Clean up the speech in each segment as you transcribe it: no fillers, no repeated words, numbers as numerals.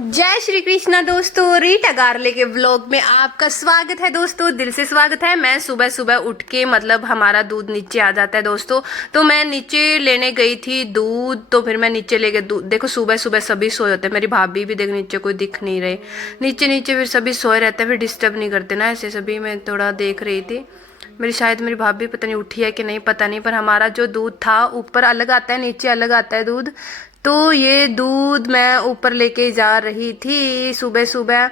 जय श्री कृष्णा दोस्तों, रीटा गार्ले के व्लॉग में आपका स्वागत है दोस्तों, दिल से स्वागत है। मैं सुबह सुबह उठ के मतलब हमारा दूध नीचे आ जाता है दोस्तों, तो मैं नीचे लेने गई थी दूध, तो फिर मैं नीचे ले गई दूध। देखो सुबह सुबह सभी सोए होते हैं, मेरी भाभी भी देख नीचे कोई दिख नहीं रहे, नीचे नीचे फिर सभी सोए रहते हैं, फिर डिस्टर्ब नहीं करते ना ऐसे सभी। मैं थोड़ा देख रही थी, मेरी भाभी पता नहीं उठी है कि नहीं पता नहीं, पर हमारा जो दूध था ऊपर अलग आता है नीचे अलग आता है दूध। तो ये दूध मैं ऊपर लेके जा रही थी सुबह सुबह।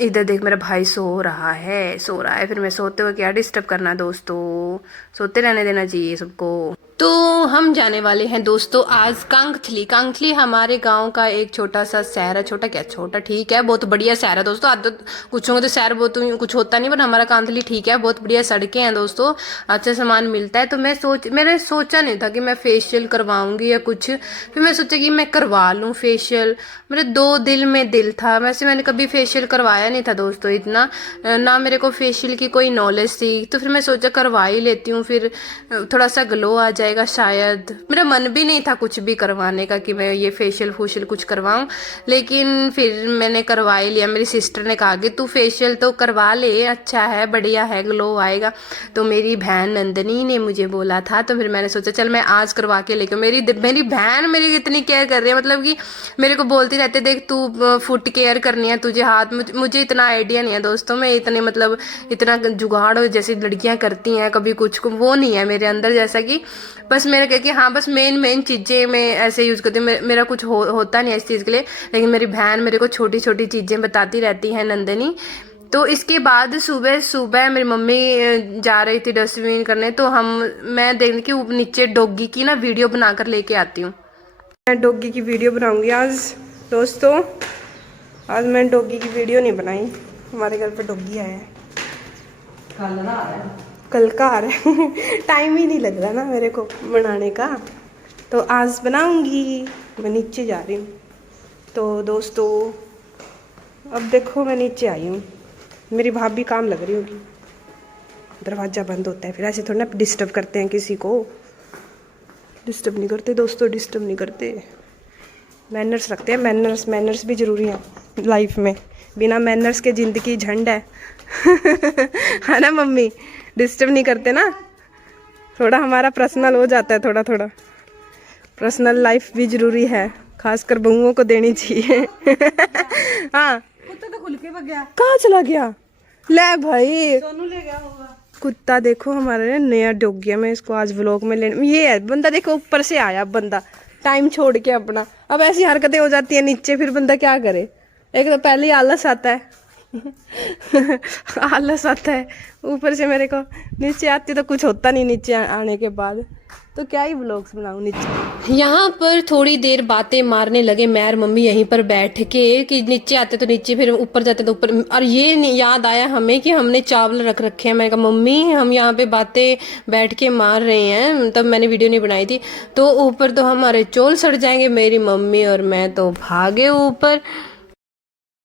इधर देख मेरा भाई सो रहा है, फिर मैं सोते हुए क्या डिस्टर्ब करना दोस्तों, सोते रहने देना चाहिए सबको। तो हम जाने वाले हैं दोस्तों आज कांगथली। कांगथली हमारे गांव का एक छोटा सा शहर है, छोटा क्या छोटा ठीक है, बहुत बढ़िया शहर है दोस्तों। आज तो कुछ होंगे तो शहर बहुत कुछ होता नहीं, पर हमारा कांगथली ठीक है, बहुत बढ़िया सड़कें हैं दोस्तों, अच्छा सामान मिलता है। तो मैंने सोचा नहीं था कि मैं फेशियल करवाऊंगी या कुछ, फिर मैं सोचा कि मैं करवा लूँ फेशियल। मेरे 2 दिन में दिल था, वैसे मैंने कभी फेशियल करवाया नहीं था दोस्तों, इतना ना मेरे को फेशियल की कोई नॉलेज थी, तो फिर मैं सोचा करवा ही लेती हूँ, फिर थोड़ा सा ग्लो आ जाएगा शायद। मेरा मन भी नहीं था कुछ भी करवाने का कि मैं ये फेशियल फूशियल कुछ करवाऊं, लेकिन फिर मैंने करवा ही लिया। मेरी सिस्टर ने कहा कि तू फेशियल तो करवा ले, अच्छा है बढ़िया है ग्लो आएगा। तो मेरी बहन नंदनी ने मुझे बोला था, तो फिर मैंने सोचा चल मैं आज करवा के लेके। मेरी बहन मेरी इतनी केयर कर रही है, मतलब कि मेरे को बोलती रहते देख तू फुट केयर करनी है तुझे हाथ। मुझे इतना आइडिया नहीं है दोस्तों, मैं इतने मतलब इतना जुगाड़ जैसी लड़कियां करती हैं कभी कुछ को वो नहीं है मेरे अंदर, जैसा कि बस मेरा क्या कि हाँ बस मेन चीज़ें मैं ऐसे यूज़ करती हूँ। मेरा कुछ होता नहीं है इस चीज़ के लिए, लेकिन मेरी बहन मेरे को छोटी छोटी चीज़ें बताती रहती है नंदनी। तो इसके बाद सुबह सुबह मेरी मम्मी जा रही थी डस्टबिन करने, तो मैं देखने की नीचे डॉगी की ना वीडियो बनाकर लेके आती हूँ। मैं डॉगी की वीडियो बनाऊंगी आज दोस्तों। आज मैं डॉगी की वीडियो नहीं बनाई, हमारे घर पे डॉगी आया है, कल का आ रहा है टाइम ही नहीं लग रहा ना मेरे को बनाने का, तो आज बनाऊंगी। मैं नीचे जा रही हूँ तो दोस्तों, अब देखो मैं नीचे आई हूँ, मेरी भाभी काम लग रही होगी। दरवाज़ा बंद होता है, फिर ऐसे थोड़ा ना डिस्टर्ब करते हैं किसी को, डिस्टर्ब नहीं करते दोस्तों, डिस्टर्ब नहीं करते, मैनर्स रखते हैं। मैनर्स भी ज़रूरी है लाइफ में, बिना मैनर्स के ज़िंदगी झंड है है ना मम्मी, डिस्टर्ब नहीं करते ना, थोड़ा हमारा पर्सनल हो जाता है, थोड़ा थोड़ा पर्सनल लाइफ भी ज़रूरी है, खासकर बहुओं को देनी चाहिए हाँ कुत्ता तो खुल के भाग गया, कहाँ चला गया? ले भाई सोनू ले गया होगा कुत्ता। देखो हमारे नया डॉगी, मैं इसको आज व्लॉग में लेने, ये है बंदा, देखो ऊपर से आया बंदा टाइम छोड़ के अपना, अब ऐसी हरकतें हो जाती है नीचे, फिर बंदा क्या करे? एक तो पहले ही आलस आता है आलस आता है, ऊपर से मेरे को नीचे आती तो कुछ होता नहीं नीचे आने के बाद, तो क्या ही व्लॉग्स बनाऊं नीचे। यहाँ पर थोड़ी देर बातें मारने लगे मैं और मम्मी यहीं पर बैठ के, कि नीचे आते तो नीचे, फिर ऊपर जाते तो ऊपर। और ये याद आया हमें कि हमने चावल रख रखे हैं, मैंने कहा मम्मी हम यहाँ पे बातें बैठ के मार रहे हैं, तब मैंने वीडियो नहीं बनाई थी, तो ऊपर तो हमारे चौल सड़ जाएंगे। मेरी मम्मी और मैं तो भागे ऊपर,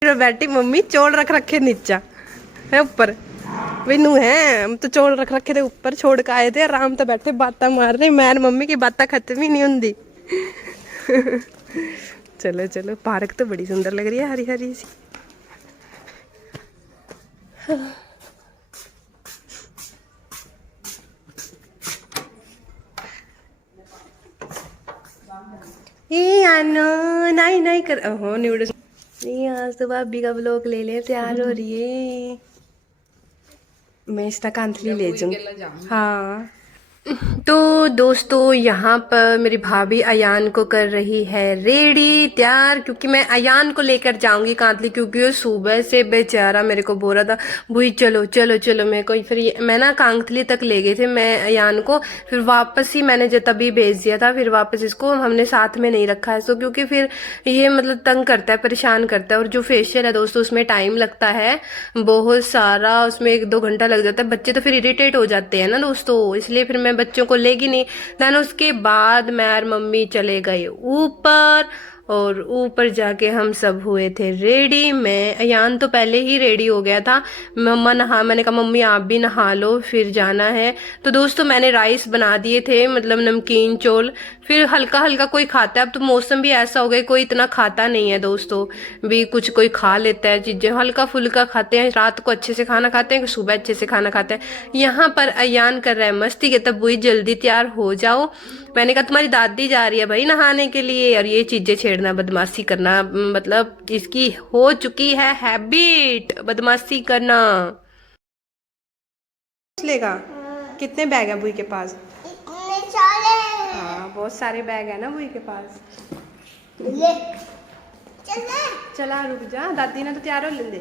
बैठी मम्मी चौल रख रखे नीचा है ऊपर, विनू है, हम तो चौल रख रखे थे ऊपर, छोड़ के आए थे, आराम से बैठे बातें मार रहे, मैं मम्मी की बातें खत्म ही नहीं होंगी चलो चलो, पार्क तो बड़ी सुंदर लग रही है, हरी हरी सी। ये आनो नहीं कर ओहो न्यूडल्स। आज तो भाभी का व्लॉग ले ले, तैयार हो रही है, मैं इसका कांतली ले जाऊँ। हाँ तो दोस्तों यहाँ पर मेरी भाभी अयान को कर रही है रेडी तैयार, क्योंकि मैं अयान को लेकर जाऊंगी कांतली, क्योंकि वो सुबह से बेचारा मेरे को बोल रहा था बुई चलो चलो चलो। मेरे को फिर मैं ना कांतली तक ले गए थे मैं अयान को, फिर वापस ही मैंने जो तभी भेज दिया था, फिर वापस इसको हमने साथ में नहीं रखा है सो, क्योंकि फिर ये मतलब तंग करता है, परेशान करता है, और जो फेशियल है दोस्तों उसमें टाइम लगता है बहुत सारा, उसमें 1-2 घंटा लग जाता है, बच्चे तो फिर इरिटेट हो जाते हैं ना दोस्तों, इसलिए फिर मैं बच्चों को लेगी नहीं। देन उसके बाद मैं और मम्मी चले गए ऊपर, और ऊपर जाके हम सब हुए थे रेडी। मैं अयान तो पहले ही रेडी हो गया था। मैंने कहा मम्मी आप भी नहा लो फिर जाना है। तो दोस्तों मैंने राइस बना दिए थे, मतलब नमकीन चौल। फिर हल्का हल्का कोई खाता है, अब तो मौसम भी ऐसा हो गया कोई इतना खाता नहीं है दोस्तों, भी कुछ कोई खा लेता है चीजें, हल्का फुल्का खाते हैं। रात को अच्छे से खाना खाते हैं, सुबह अच्छे से खाना खाते हैं। यहाँ पर अयान कर रहा है मस्ती के, तब वही जल्दी तैयार हो जाओ। मैंने कहा तुम्हारी दादी जा रही है भाई नहाने के लिए, और ये चीजें छेड़ना बदमाशी करना, मतलब इसकी हो चुकी है हैबिट बदमाशी करना। लेगा कितने बैग है बुई के पास? इतने सारे हाँ बहुत सारे बैग है ना बुई के पास। ले चले चला रुक जा, दादी ने तो तैयार हो ले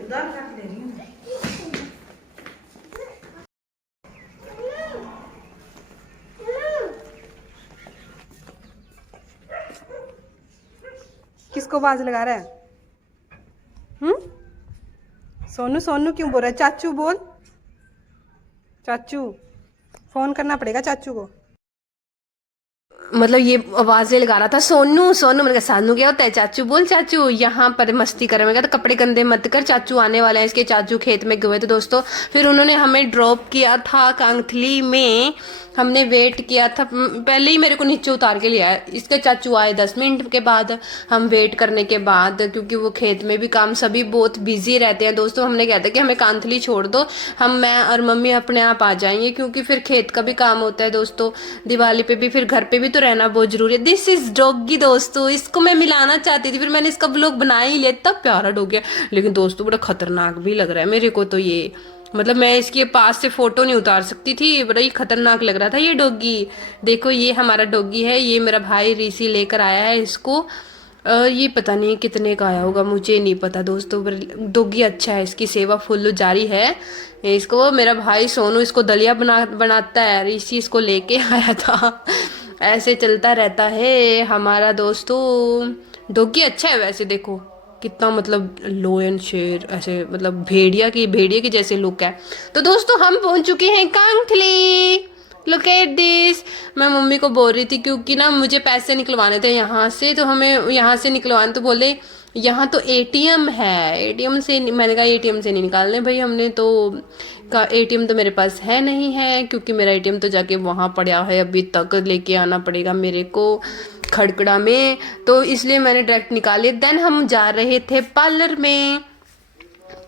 किसको आवाज लगा रहा है? सोनू सोनू क्यों बोल रहा है? चाचू बोल, चाचू फोन करना पड़ेगा चाचू को। मतलब ये आवाजें लगा रहा था सोनू सोनू, मैंने कहा सानू क्या होता है, चाचू बोल चाचू। यहाँ पर मस्ती कर, मैंने कहा तो कपड़े गंदे मत कर, चाचू आने वाला है। इसके चाचू खेत में गए थे दोस्तों। फिर उन्होंने हमें ड्रॉप किया था कांगथली में, हमने वेट किया था, पहले ही मेरे को नीचे उतार के लिया। इसके चाचू आए 10 मिनट के बाद, हम वेट करने के बाद, क्योंकि वो खेत में भी काम, सभी बहुत बिजी रहते हैं दोस्तों। हमने कहा था कि हमें कांगथली छोड़ दो, मैं और मम्मी अपने आप आ जाएंगे, क्योंकि फिर खेत का भी काम होता है दोस्तों, दिवाली पे भी, फिर घर पे भी तो रहना बहुत जरूरी है। दिस इज डॉगी दोस्तों, इसको मैं मिलाना चाहती थी, फिर मैंने इसका ब्लॉग बना ही लिया। इतना प्यारा डॉगी है, लेकिन दोस्तों बड़ा खतरनाक भी लग रहा है मेरे को तो ये, मतलब मैं इसके पास से फोटो नहीं उतार सकती थी, बड़ा ही खतरनाक लग रहा था ये डॉगी। देखो ये हमारा डॉगी है, ये मेरा भाई ऋषि लेकर आया है इसको। ये पता नहीं कितने का आया होगा, मुझे नहीं पता दोस्तों, डॉगी अच्छा है, इसकी सेवा फुल जारी है। इसको मेरा भाई सोनू इसको दलिया बनाता है, ऋषि इसको लेके आया था। ऐसे चलता रहता है हमारा दोस्तों। डॉगी अच्छा है वैसे, देखो कितना मतलब लोयन शेर, ऐसे मतलब भेड़िया की जैसे लुक है। तो दोस्तों हम पहुंच चुके हैं कांगथली, लुक एट दिस। मैं मम्मी को बोल रही थी क्योंकि ना मुझे पैसे निकलवाने थे यहाँ से, तो हमें यहाँ से निकलवाने, तो बोले यहाँ तो एटीएम है, एटीएम से। मैंने कहा एटीएम से नहीं निकालने भाई हमने, तो का एटीएम तो मेरे पास है नहीं है, क्योंकि मेरा एटीएम तो जाके वहाँ पड़ा है, अभी तक लेके आना पड़ेगा मेरे को खड़कड़ा में, तो इसलिए मैंने डायरेक्ट निकाले। देन हम जा रहे थे पार्लर में।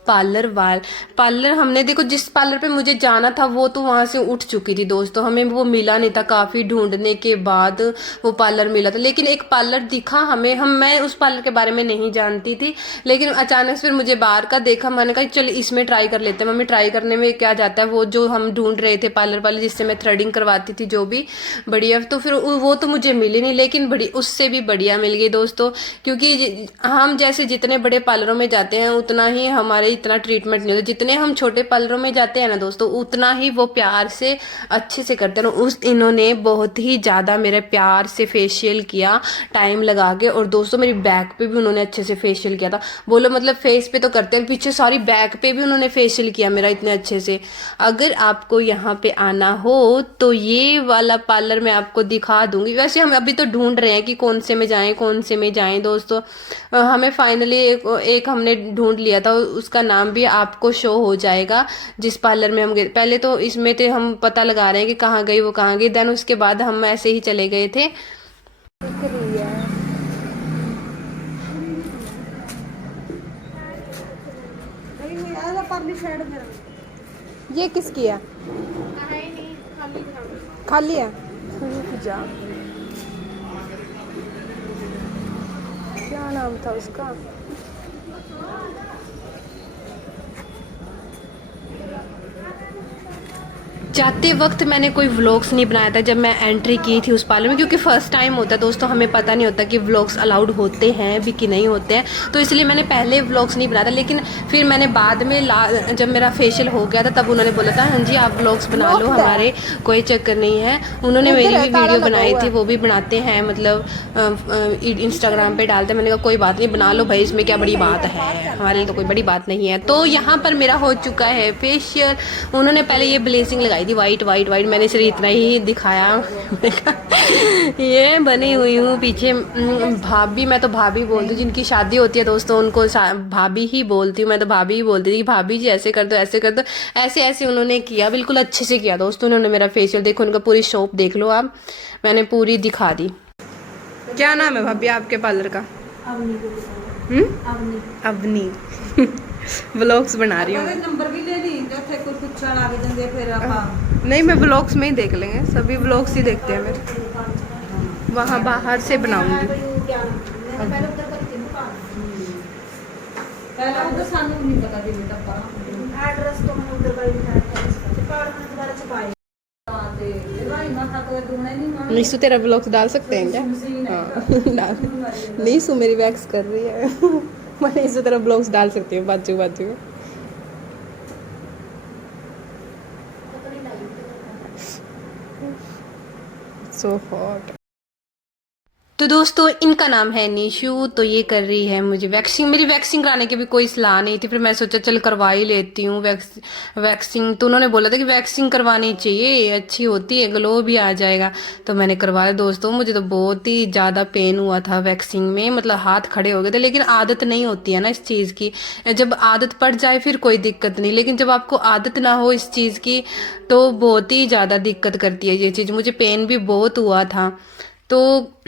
पार्लर हमने, देखो जिस पार्लर पे मुझे जाना था वो तो वहां से उठ चुकी थी दोस्तों, हमें वो मिला नहीं था, काफी ढूंढने के बाद वो पार्लर मिला था। लेकिन एक पार्लर दिखा हमें, मैं उस पार्लर के बारे में नहीं जानती थी, लेकिन अचानक से फिर मुझे बाहर का देखा, मैंने कहा चल इसमें ट्राई कर लेते हैं। मम्मी ट्राई करने में क्या जाता है, वो जो हम ढूंढ रहे थे पार्लर वाले जिससे मैं थ्रेडिंग करवाती थी जो भी बढ़िया, तो फिर वो तो मुझे मिली नहीं, लेकिन बड़ी उससे भी बढ़िया मिल गई दोस्तों। क्योंकि हम जैसे जितने बड़े पार्लरों में जाते हैं उतना ही हमारे इतना ट्रीटमेंट नहीं होता, जितने हम छोटे पार्लरों में जाते हैं ना दोस्तों उतना ही वो प्यार से अच्छे से करते हैं। इन्होंने बहुत ही ज़्यादा मेरे प्यार से फेशियल किया टाइम लगा के, और दोस्तों मेरी बैक पे भी उन्होंने अच्छे से फेशियल किया था। बोलो मतलब फेस पे तो करते हैं, पीछे सारी बैक पे भी उन्होंने फेशियल किया मेरा इतने अच्छे से। अगर आपको यहाँ पे आना हो तो ये वाला पार्लर मैं आपको दिखा दूंगी। वैसे हम अभी तो ढूंढ रहे हैं कि कौन से में जाएं दोस्तों। हमें फाइनली एक हमने ढूंढ लिया था, उसका नाम भी आपको शो हो जाएगा जिस पार्लर में हम गए। पहले तो इसमें थे हम पता लगा रहे हैं कि कहाँ गई वो कहाँ गई, देन उसके बाद हम ऐसे ही चले गए थे। ये किसकी है? खाली है, क्या नाम था उसका? जाते वक्त मैंने कोई व्लॉग्स नहीं बनाया था जब मैं एंट्री की थी उस पार्लर में, क्योंकि फर्स्ट टाइम होता है दोस्तों, हमें पता नहीं होता कि व्लॉग्स अलाउड होते हैं भी कि नहीं होते हैं, तो इसलिए मैंने पहले व्लॉग्स नहीं बनाया था। लेकिन फिर मैंने बाद में जब मेरा फेशियल हो गया था तब उन्होंने बोला था हाँ जी आप व्लॉग्स बना लो, हमारे कोई चक्कर नहीं है। उन्होंने मेरी भी वीडियो बनाई थी, वो भी बनाते हैं, मतलब इंस्टाग्राम पे डालते हैं। मैंने कहा कोई बात नहीं बना लो भाई, इसमें क्या बड़ी बात है, हमारे लिए तो कोई बड़ी बात नहीं है। तो यहाँ पर मेरा हो चुका है फेशियल। उन्होंने पहले ये ब्लेजिंग लगाई थी वाइट वाइट वाइट, मैंने सिर्फ इतना ही दिखाया। मैंने कहा, ये बनी हुई हूँ पीछे भाभी, मैं तो भाभी बोलती हूँ, जिनकी शादी होती है दोस्तों उनको भाभी ही बोलती हूँ, मैं तो भाभी ही बोलती थी कि भाभी जी ऐसे कर दो ऐसे कर दो, ऐसे ऐसे उन्होंने किया, बिल्कुल अच्छे से किया दोस्तों उन्होंने मेरा फेशियल। देखो उनका पूरी शॉप देख लो आप, मैंने पूरी दिखा दी। क्या नाम है भाभी आपके पार्लर का? अवनी। व्लॉग्स बना रही हूँ मैं। नंबर भी ले ली जो थे कुछ पूछा आगे जंदे फिर आप नहीं, मैं व्लॉग्स में ही देख लेंगे, सभी व्लॉग्स ही देखते हैं मेरे। वहाँ बाहर से बनाऊंगी। पहला उधर सानू नहीं पता भी बेटा पा एड्रेस तो मैं उधर का ही कार्ड में दोबारा छपाए। ते भाई माथा को दूने नहीं मानो नीसू तेरा व्लॉग्स डाल सकते हैं क्या? हाँ डाल। नीसू मेरी वैक्स कर रही है। मैं नीसू तेरा व्लॉग्स डाल सकती हूँ बाजू बाजू में। So hot. तो दोस्तों इनका नाम है निशु, तो ये कर रही है मुझे वैक्सिंग। मेरी वैक्सिंग कराने की भी कोई सलाह नहीं थी, फिर मैं सोचा चल करवा ही लेती हूँ वैक्सिंग। तो उन्होंने बोला था कि वैक्सिंग करवानी चाहिए, अच्छी होती है, ग्लो भी आ जाएगा। तो मैंने करवाया दोस्तों। मुझे तो बहुत ही ज़्यादा पेन हुआ था वैक्सिंग में, मतलब हाथ खड़े हो गए थे, लेकिन आदत नहीं होती है ना इस चीज़ की। जब आदत पड़ जाए फिर कोई दिक्कत नहीं, लेकिन जब आपको आदत ना हो इस चीज़ की तो बहुत ही ज़्यादा दिक्कत करती है ये चीज़। मुझे पेन भी बहुत हुआ था। तो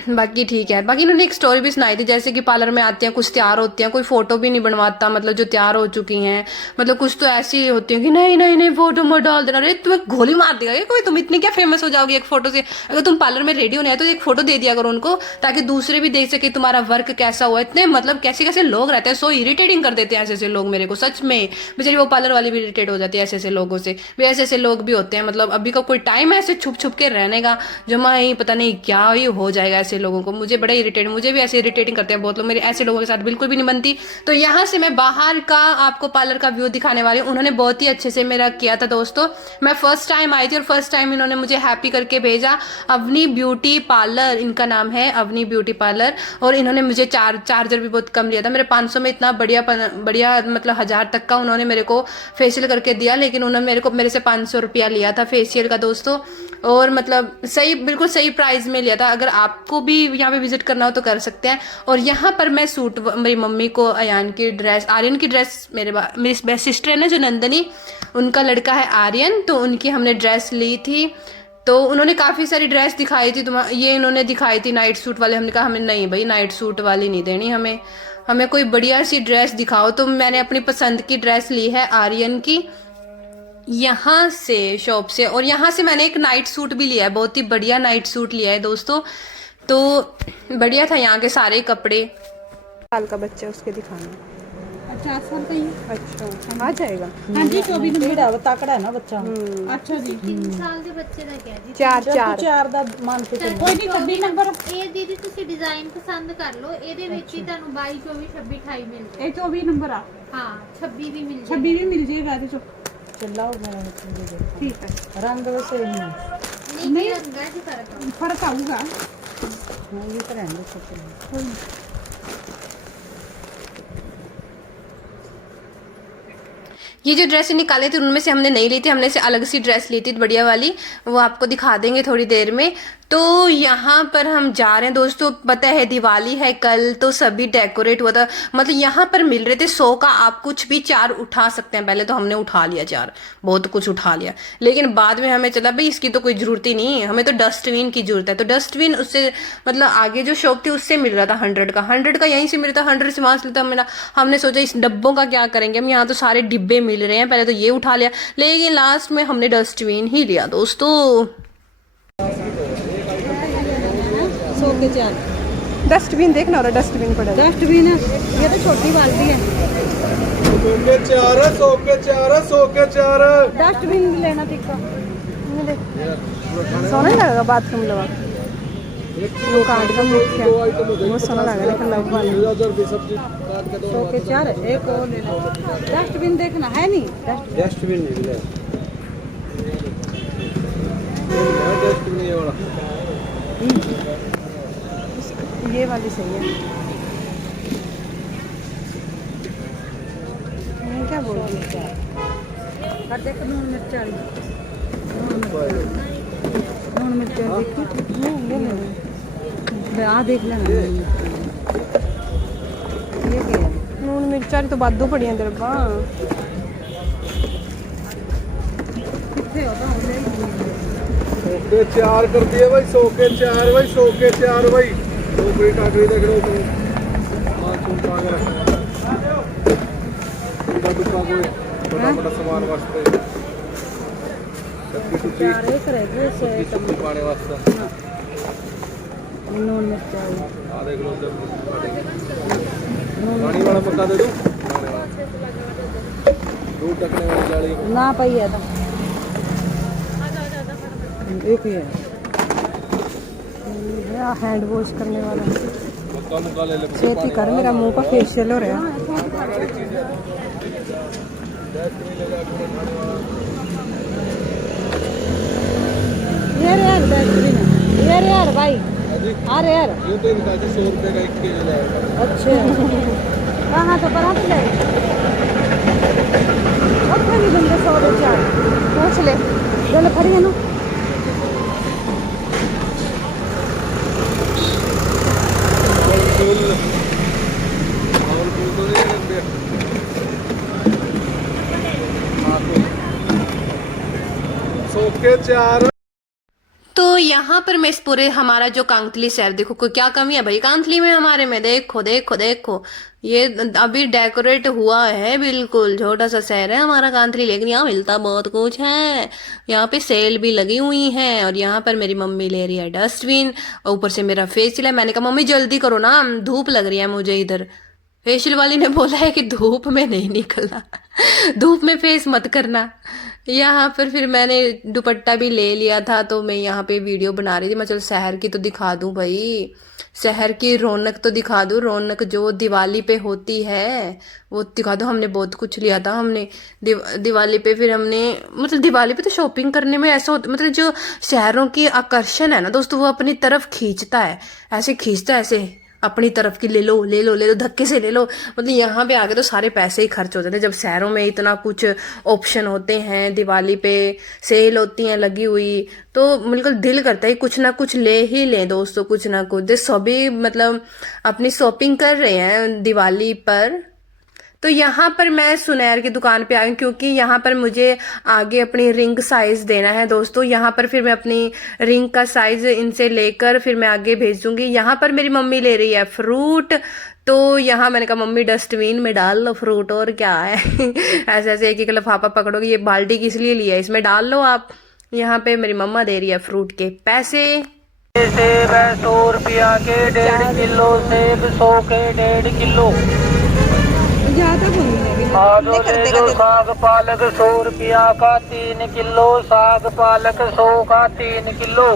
बाकी ठीक है। बाकी इन्होंने एक स्टोरी भी सुनाई थी, जैसे कि पार्लर में आती हैं कुछ तैयार होती हैं, कोई फोटो भी नहीं बनवाता, मतलब जो तैयार हो चुकी हैं, मतलब कुछ तो ऐसी होती हैं कि नहीं नहीं नहीं फोटो मत डाल देना, अरे तुम्हें गोली मार देगा ये कोई, तुम इतनी क्या फेमस हो जाओगी एक फोटो से। अगर तुम पार्लर में रेडी होने आए तो एक फोटो दे दिया करो उनको, ताकि दूसरे भी देख सके तुम्हारा वर्क कैसा हुआ। इतने मतलब कैसे कैसे लोग रहते हैं, सो इरिटेटिंग कर देते हैं ऐसे ऐसे लोग मेरे को, सच में। बेचारी वो पार्लर वाली भी इरिटेट हो जाती है ऐसे ऐसे लोगों से। वे ऐसे ऐसे लोग भी होते हैं, मतलब अभी का कोई टाइम है ऐसे छुप छुप के रहने का, जमा ही पता नहीं क्या ही हो जाएगा ऐसे लोगों को। मुझे बड़ा इरिटेट, मुझे भी ऐसे इरिटेटिंग करते हैं बहुत लोग, मेरे ऐसे लोगों के साथ बिल्कुल भी नहीं बनती। तो यहाँ से मैं बाहर का आपको पार्लर का व्यू दिखाने वाली हूँ। उन्होंने बहुत ही अच्छे से मेरा किया था दोस्तों। मैं फर्स्ट टाइम आई थी और फर्स्ट टाइम इन्होंने मुझे हैप्पी करके भेजा। अवनी ब्यूटी पार्लर इनका नाम है, अवनी ब्यूटी पार्लर। और इन्होंने मुझे चार्जर भी बहुत कम लिया था, मेरे 500 में इतना बढ़िया बढ़िया मतलब 1000 तक का उन्होंने मेरे को फेशियल करके दिया, लेकिन उन्होंने मेरे से 500 रुपया लिया था फेशियल का दोस्तों। और मतलब सही, बिल्कुल सही प्राइस में लिया था। अगर आपको भी यहाँ पे विजिट करना हो तो कर सकते हैं। और यहाँ पर मैं सूट, मेरी मम्मी को आर्यन की ड्रेस मेरी बेस्ट सिस्टर है ना जो नंदनी, उनका लड़का है आर्यन, तो उनकी हमने ड्रेस ली थी। तो उन्होंने काफ़ी सारी ड्रेस दिखाई थी, ये इन्होंने दिखाई थी नाइट सूट वाले। हमने कहा हमें नहीं भाई नाइट सूट वाली नहीं देनी, हमें कोई बढ़िया सी ड्रेस दिखाओ। तो मैंने अपनी पसंद की ड्रेस ली है आर्यन की यहाँ से शॉप से। और यहाँ से मैंने एक नाइट सूट भी लिया है, बहुत ही बढ़िया नाइट सूट लिया है दोस्तों। तो बढ़िया था यहाँ के सारे कपड़े। साल का बच्चा उसके दिखाना 50 साल का ही। अच्छा आ जाएगा। हाँ जी 24 नंबर ताकड़ा है ना बच्चा। अच्छा जी 3 साल ਦੇ ਬੱਚੇ ਦਾ ਕਿਹਾ ਜੀ। चार ਦਾ मान के चलो कोई नहीं 26 नंबर ਇਹ ਦੀਦੀ ਤੁਸੀਂ ਡਿਜ਼ਾਈਨ ਪਸੰਦ ਕਰ ਲਓ, ਇਹਦੇ ਵਿੱਚ ਹੀ ਤੁਹਾਨੂੰ 22 24 26 28 ਮਿਲ ਜਾਏ। ਇਹ 24 ਨੰबर ਆ ਹਾਂ 26 ਵੀ ਮਿਲ ਜਾਏ। 26 ਵੀ ਮਿਲ ਜਾਏਗਾ ਇਹਦੇ ਚੋਂ। ਚਲਾਓ ਮੇਰਾ ਠੀਕ ਹੈ ਰੰਗ ਵੈਸੇ ਨਹੀਂ ਰੰਗਾ ਜੀ फर्क आऊगा ये तो रहने सकते। ये जो ड्रेसें निकाले थे उनमें से हमने नहीं ली थी, हमने से अलग सी ड्रेस ली थी बढ़िया वाली, वो आपको दिखा देंगे थोड़ी देर में। तो यहाँ पर हम जा रहे हैं दोस्तों, पता है दिवाली है कल, तो सभी डेकोरेट हुआ था, मतलब यहाँ पर मिल रहे थे 100 का आप कुछ भी 4 उठा सकते हैं। पहले तो हमने उठा लिया 4, बहुत कुछ उठा लिया, लेकिन बाद में हमें चला भाई इसकी तो कोई ज़रूरत ही नहीं, हमें तो डस्टबिन की ज़रूरत है। तो डस्टबिन उससे मतलब आगे जो शॉप थी उससे मिल रहा था 100 का यहीं से मिल रहा था, 100 से वहाँ से लेता मेरा। हमने सोचा इस डब्बों का क्या करेंगे हम, यहाँ तो सारे डिब्बे मिल रहे हैं, पहले तो ये उठा लिया, लेकिन लास्ट में हमने डस्टबिन ही लिया दोस्तों। 100 के 4 डस्टबिन देखना हो रहा, डस्टबिन पड़ा डस्टबिन ये तो छोटी बाल्टी है। 100 के 4 डस्टबिन भी लेना तीखा सोना ही लगेगा बाथरूम लगा, वो काट का मुख्य बहुत सोना लगा, लेकिन लव वाला 100 के 4 एक और लेना। डस्टबिन देखना है नहीं डस्टबिन नहीं मिला, डस्टबिन ये वाला ये वाली सही है। मैं क्या बोल रही हूँ, कर देख नून मिर्च वाली नून मिर्च देखी ये ले आ देख लेना ये क्या है लूण मिर्चा तो वाधू पड़ियां तेरे पा कितने होता है ओके 4 कर दिए भाई 100 के 4 भाई 100 के 4 भाई दो कोई काकड़ी देख लो तो हां चुन पाग रख इधर दुकान कोई बड़ा सामान वास्ते सबकी टुटी चार एक रह गए सब्जी पाने वास्ते नून मिर्च आ देख लो जब पानी वाला पक्का दे दो दूध ढकने वाली जाली ना पाई है तो एक ही है हैंड वॉश करने वाला मक्का मुक्का ले ले छेती कर मेरा मुंह का फेशियल हो रहा है ये रे यार डस्टबिन ये रे यार भाई अरे यार ये तो इनका 100 रुपए का 1 किलो जाएगा अच्छा कहाँ तो पर आप ले और कोई बंदे 100 दे चार पूछ ले जल खड़ी है ना फूल और फूल तो नहीं रखते हाँ तो 100 के 4 तो यहाँ पर मैं इस पूरे हमारा जो कांतली शहर देखो कोई क्या कमी है भाई कांतली में हमारे में देखो देखो देखो ये अभी डेकोरेट हुआ है बिल्कुल छोटा सा शहर है हमारा कांतली लेकिन यहाँ मिलता बहुत कुछ है यहाँ पे सेल भी लगी हुई है और यहाँ पर मेरी मम्मी ले रही है डस्टबिन और ऊपर से मेरा फेशियल है मैंने कहा मम्मी जल्दी करो ना धूप लग रही है मुझे इधर फेशियल वाली ने बोला है कि धूप में नहीं निकलना धूप में फेस मत करना यहाँ पर फिर मैंने दुपट्टा भी ले लिया था तो मैं यहाँ पे वीडियो बना रही थी मैं चलो शहर की तो दिखा दूं भाई शहर की रौनक तो दिखा दूं रौनक जो दिवाली पे होती है वो दिखा दो हमने बहुत कुछ लिया था हमने दिवाली पे फिर हमने मतलब दिवाली पे तो शॉपिंग करने में ऐसा होता मतलब जो शहरों की आकर्षण है ना दोस्तों वो अपनी तरफ खींचता है ऐसे खींचता है ऐसे अपनी तरफ की ले लो ले लो ले लो धक्के से ले लो मतलब यहाँ पे आके तो सारे पैसे ही खर्च हो जाते हैं जब शहरों में इतना कुछ ऑप्शन होते हैं दिवाली पे सेल होती हैं लगी हुई तो बिल्कुल दिल करता है कुछ ना कुछ ले ही लें दोस्तों कुछ ना कुछ सभी मतलब अपनी शॉपिंग कर रहे हैं दिवाली पर तो यहाँ पर मैं सुनैर की दुकान पे आई हूँ क्योंकि यहाँ पर मुझे आगे अपनी रिंग साइज देना है दोस्तों यहाँ पर फिर मैं अपनी रिंग का साइज इनसे लेकर फिर मैं आगे भेज दूंगी यहाँ पर मेरी मम्मी ले रही है फ्रूट तो यहाँ मैंने कहा मम्मी डस्टबिन में डाल लो फ्रूट और क्या है ऐसे ऐसे एक एक लिफाफा पकड़ोगे ये बाल्टी किस लिए लिया है इसमें डाल लो आप यहाँ पे मेरी मम्मा दे रही है फ्रूट के पैसे सेब है 100 रुपया के 1.5 किलो सेब 100 के 1.5 किलो ज्यादा बोलने आलू ले लो साग पालक 100 रुपया का 3 किलो साग पालक 100 का 3 किलो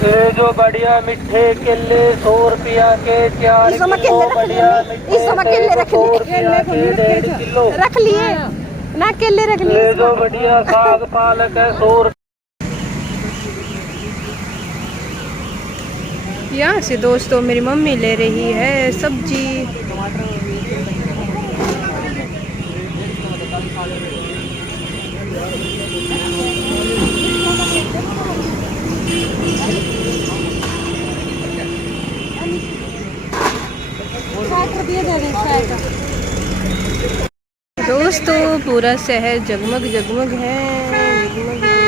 ये जो बढ़िया मिठे केले 100 रुपया के 4 किलो बढ़िया मिठे 100 रुपया के 1.5 किलो रख लिए ना केले रख लिए ये जो बढ़िया साग पालक है 100 यहाँ से दोस्तों मेरी मम्मी ले रही है सब्जी दोस्तों पूरा शहर जगमग जगमग है जगमग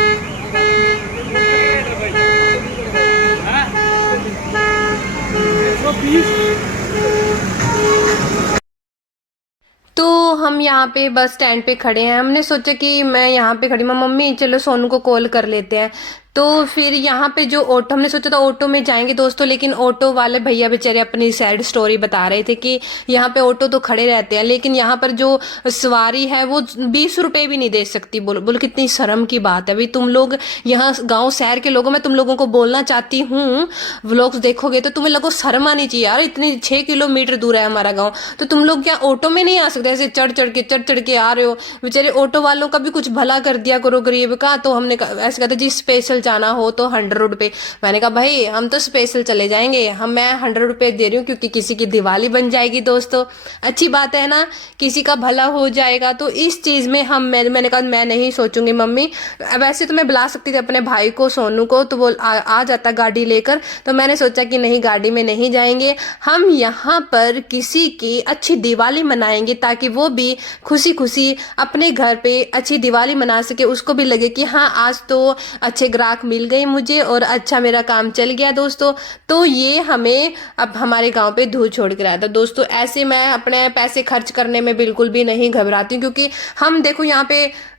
तो हम यहाँ पे बस स्टैंड पे खड़े हैं हमने सोचा कि मैं यहाँ पे खड़ी मम्मी चलो सोनू को कॉल कर लेते हैं तो फिर यहाँ पे जो ऑटो हमने सोचा था ऑटो में जाएंगे दोस्तों लेकिन ऑटो वाले भैया बेचारे अपनी सैड स्टोरी बता रहे थे कि यहाँ पे ऑटो तो खड़े रहते हैं लेकिन यहाँ पर जो सवारी है वो 20 रुपए भी नहीं दे सकती बोलो कितनी शर्म की बात है भाई तुम लोग यहाँ गांव शहर के लोगों में तुम लोगों को बोलना चाहती हूँ व्लॉग्स देखोगे तो तुम्हें लोगों शर्म आनी चाहिए यार इतनी 6 किलोमीटर दूर है हमारा गाँव तो तुम लोग क्या ऑटो में नहीं आ सकते ऐसे चढ़ चढ़ के आ रहे हो बेचारे ऑटो वालों का भी कुछ भला कर दिया करो गरीब का तो हमने ऐसे कहते जी स्पेशल जाना हो तो 100 रुपये। मैंने कहा भाई हम तो स्पेशल चले जाएंगे, मैं 100 रुपये दे रही हूँ क्योंकि किसी की दिवाली बन जाएगी दोस्तों, अच्छी बात है ना, किसी का भला हो जाएगा। तो इस चीज़ में मैंने कहा मैं नहीं सोचूंगी मम्मी। वैसे तो मैं बुला सकती थी अपने भाई को, सोनू को, तो वो आ जाता गाड़ी लेकर। तो मैंने सोचा कि नहीं, गाड़ी में नहीं जाएंगे, हम यहाँ पर किसी की अच्छी दिवाली मनाएंगे ताकि वो भी खुशी खुशी अपने घर पे अच्छी दिवाली मना सके, उसको भी लगे कि हाँ आज तो अच्छे ग्राहक मिल गए मुझे और अच्छा मेरा काम चल गया दोस्तों। तो ये हमें अब हमारे गांव पे धूल छोड़ कर आया था दोस्तों। ऐसे मैं अपने पैसे खर्च करने में बिल्कुल भी नहीं घबराती हूँ, क्योंकि हम देखो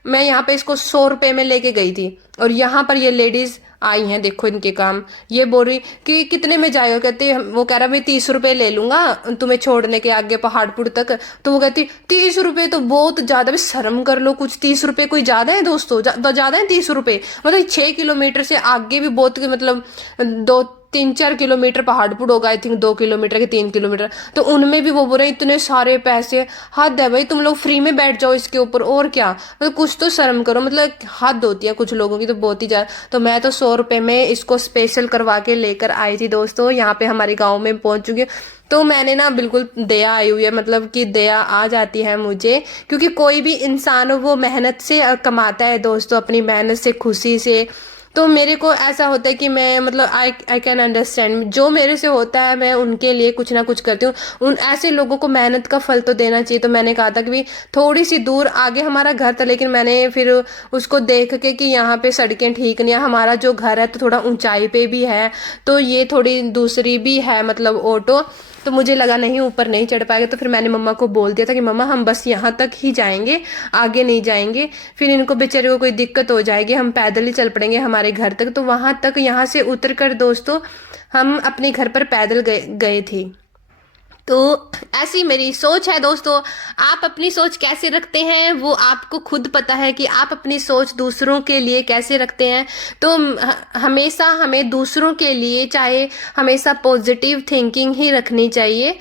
मैं यहाँ पे इसको 100 रुपये में लेके गई थी और यहाँ पर ये लेडीज आई हैं, देखो इनके काम। ये बोल रही कि कितने में जाए हो, कहते वो कह रहा मैं 30 रुपये ले लूंगा तुम्हें छोड़ने के आगे पहाड़पुर तक। तो वो कहती 30 रुपये तो बहुत ज्यादा, शर्म कर लो कुछ, 30 रुपये कोई ज्यादा है दोस्तों? ज्यादा है 30 रुपये? मतलब 6 किलोमीटर से आगे भी बहुत, मतलब 2-3-4 किलोमीटर पहाड़पुर होगा, आई थिंक 2 किलोमीटर के 3 किलोमीटर, तो उनमें भी वो बोल रहे इतने सारे पैसे। हद है भाई, तुम लोग फ्री में बैठ जाओ इसके ऊपर, और क्या, मतलब कुछ तो शर्म करो, मतलब हद होती है कुछ लोगों की तो बहुत ही ज्यादा। तो मैं तो 100 रुपये में इसको स्पेशल करवा के लेकर आई थी दोस्तों। यहाँ पे हमारे गाँव में पहुंच चुकी, तो मैंने ना बिल्कुल दया आई हुई है, मतलब कि दया आ जाती है मुझे, क्योंकि कोई भी इंसान वो मेहनत से कमाता है दोस्तों, अपनी मेहनत से, खुशी से। तो मेरे को ऐसा होता है कि मैं, मतलब आई कैन अंडरस्टैंड, जो मेरे से होता है मैं उनके लिए कुछ ना कुछ करती हूँ। उन ऐसे लोगों को मेहनत का फल तो देना चाहिए। तो मैंने कहा था कि भी थोड़ी सी दूर आगे हमारा घर था, लेकिन मैंने फिर उसको देख के कि यहाँ पे सड़कें ठीक नहीं है, हमारा जो घर है तो थोड़ा ऊंचाई पे भी है, तो ये थोड़ी दूसरी भी है मतलब ऑटो, तो मुझे लगा नहीं ऊपर नहीं चढ़ पाएगा। तो फिर मैंने मम्मा को बोल दिया था कि मम्मा हम बस यहाँ तक ही जाएंगे, आगे नहीं जाएंगे, फिर इनको बेचारे को कोई दिक्कत हो जाएगी, हम पैदल ही चल पड़ेंगे हमारे घर तक। तो वहां तक यहाँ से उतर कर दोस्तों हम अपने घर पर पैदल गए थे। तो ऐसी मेरी सोच है दोस्तों। आप अपनी सोच कैसे रखते हैं वो आपको खुद पता है कि आप अपनी सोच दूसरों के लिए कैसे रखते हैं। तो हमेशा हमें दूसरों के लिए चाहे हमेशा पॉजिटिव थिंकिंग ही रखनी चाहिए।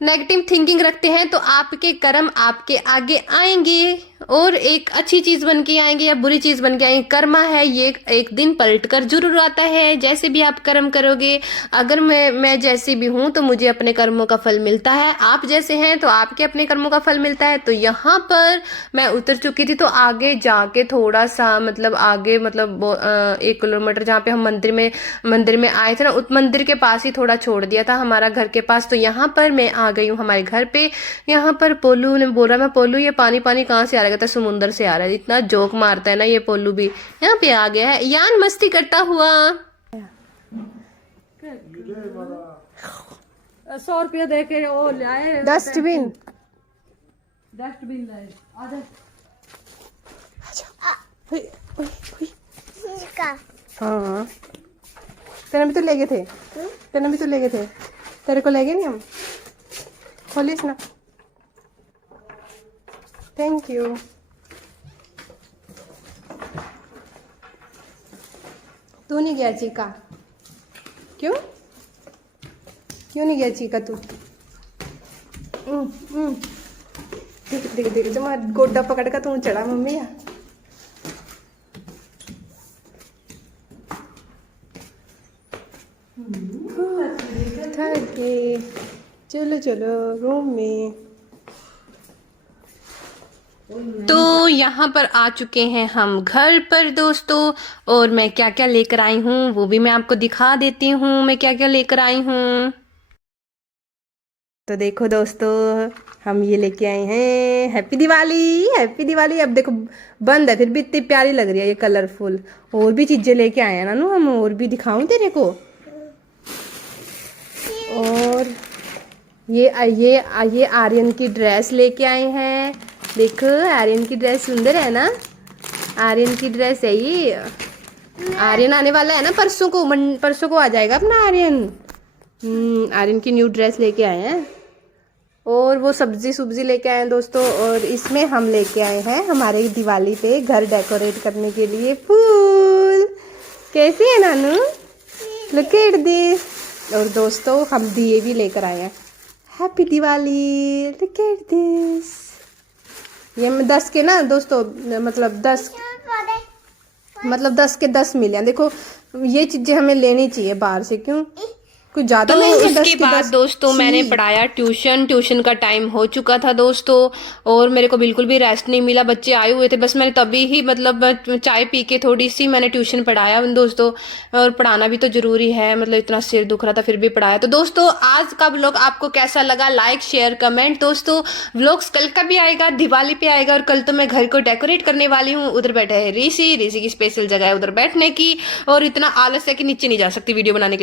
नेगेटिव थिंकिंग रखते हैं तो आपके कर्म आपके आगे आएंगे और एक अच्छी चीज बन के आएंगे या बुरी चीज बन के आएंगे। कर्मा है, ये एक दिन पलट कर जरूर आता है। जैसे भी आप कर्म करोगे, अगर मैं जैसी भी हूं तो मुझे अपने कर्मों का फल मिलता है, आप जैसे हैं तो आपके अपने कर्मों का फल मिलता है। तो यहाँ पर मैं उतर चुकी थी, तो आगे जाके थोड़ा सा मतलब आगे, मतलब 1 किलोमीटर जहाँ पे हम मंदिर में आए थे ना, उस मंदिर के पास ही थोड़ा छोड़ दिया था हमारा घर के पास। तो यहाँ पर मैं आ गई हूँ हमारे घर पे। यहाँ पर पोलू ने बोला, मैं पोलू ये पानी कहाँ से आ रहा है? कहता समुंदर से आ रहा है। इतना जोक मारता है ना ये पोलू भी। यहाँ पे आ गया है यान मस्ती करता हुआ। 100 रुपया दे के वो लाए डस्टबिन लाए। आजा हाँ, तेरे भी तो ले गए थे, तेरे को ले गए नहीं हम? खोलिस ना, थैंक यू। तू नहीं गया चीका? क्यों नहीं गया चीका तू? देख तुम्हारा गोड्डा पकड़ कर तू चढ़ा मम्मी या? थक गए, चलो रूम में। तो यहाँ पर आ चुके हैं हम घर पर दोस्तों, और मैं क्या क्या लेकर आई हूँ वो भी मैं आपको दिखा देती हूँ मैं क्या क्या लेकर आई हूँ। तो देखो दोस्तों, हम ये लेके आए हैं हैप्पी दिवाली। अब देखो बंद है, फिर भी इतनी प्यारी लग रही है ये कलरफुल। और भी चीजें लेके आए हैं नानू हम, और भी दिखाऊं तेरे को। और ये आर्यन की ड्रेस लेके आए हैं। देखो आर्यन की ड्रेस सुंदर है ना, आर्यन की ड्रेस है ये। आर्यन आने वाला है ना परसों को आ जाएगा अपना आर्यन। आर्यन की न्यू ड्रेस लेके आए हैं। और वो सब्जी लेके आए हैं दोस्तों। और इसमें हम लेके आए हैं हमारे दिवाली पे घर डेकोरेट करने के लिए फूल। कैसे है नानू? Look at this. और दोस्तों हम दिए भी लेकर आए हैं। Happy Diwali, look at this. ये 10 के ना दोस्तों, मतलब 10 मतलब 10 के 10 मिले हैं। देखो ये चीजें हमें लेनी चाहिए बाहर से, क्यों कुछ ज्यादा नहीं है। 10 उसके के बाद 10 दोस्तों मैंने पढ़ाया ट्यूशन का टाइम हो चुका था दोस्तों, और मेरे को बिल्कुल भी रेस्ट नहीं मिला। बच्चे आए हुए थे, बस मैंने तभी ही मतलब चाय पी के थोड़ी सी मैंने ट्यूशन पढ़ाया दोस्तों, और पढ़ाना भी तो जरूरी है, मतलब इतना सिर दुख रहा था फिर भी पढ़ाया। तो दोस्तों आज का व्लॉग आपको कैसा लगा, लाइक शेयर कमेंट। दोस्तों व्लॉग्स कल का भी आएगा, दिवाली पे आएगा, और कल तो मैं घर को डेकोरेट करने वाली हूँ। उधर बैठा है ऋषि की स्पेशल जगह है उधर बैठने की, और इतना आलस है कि नीचे नहीं जा सकती वीडियो बनाने के लिए।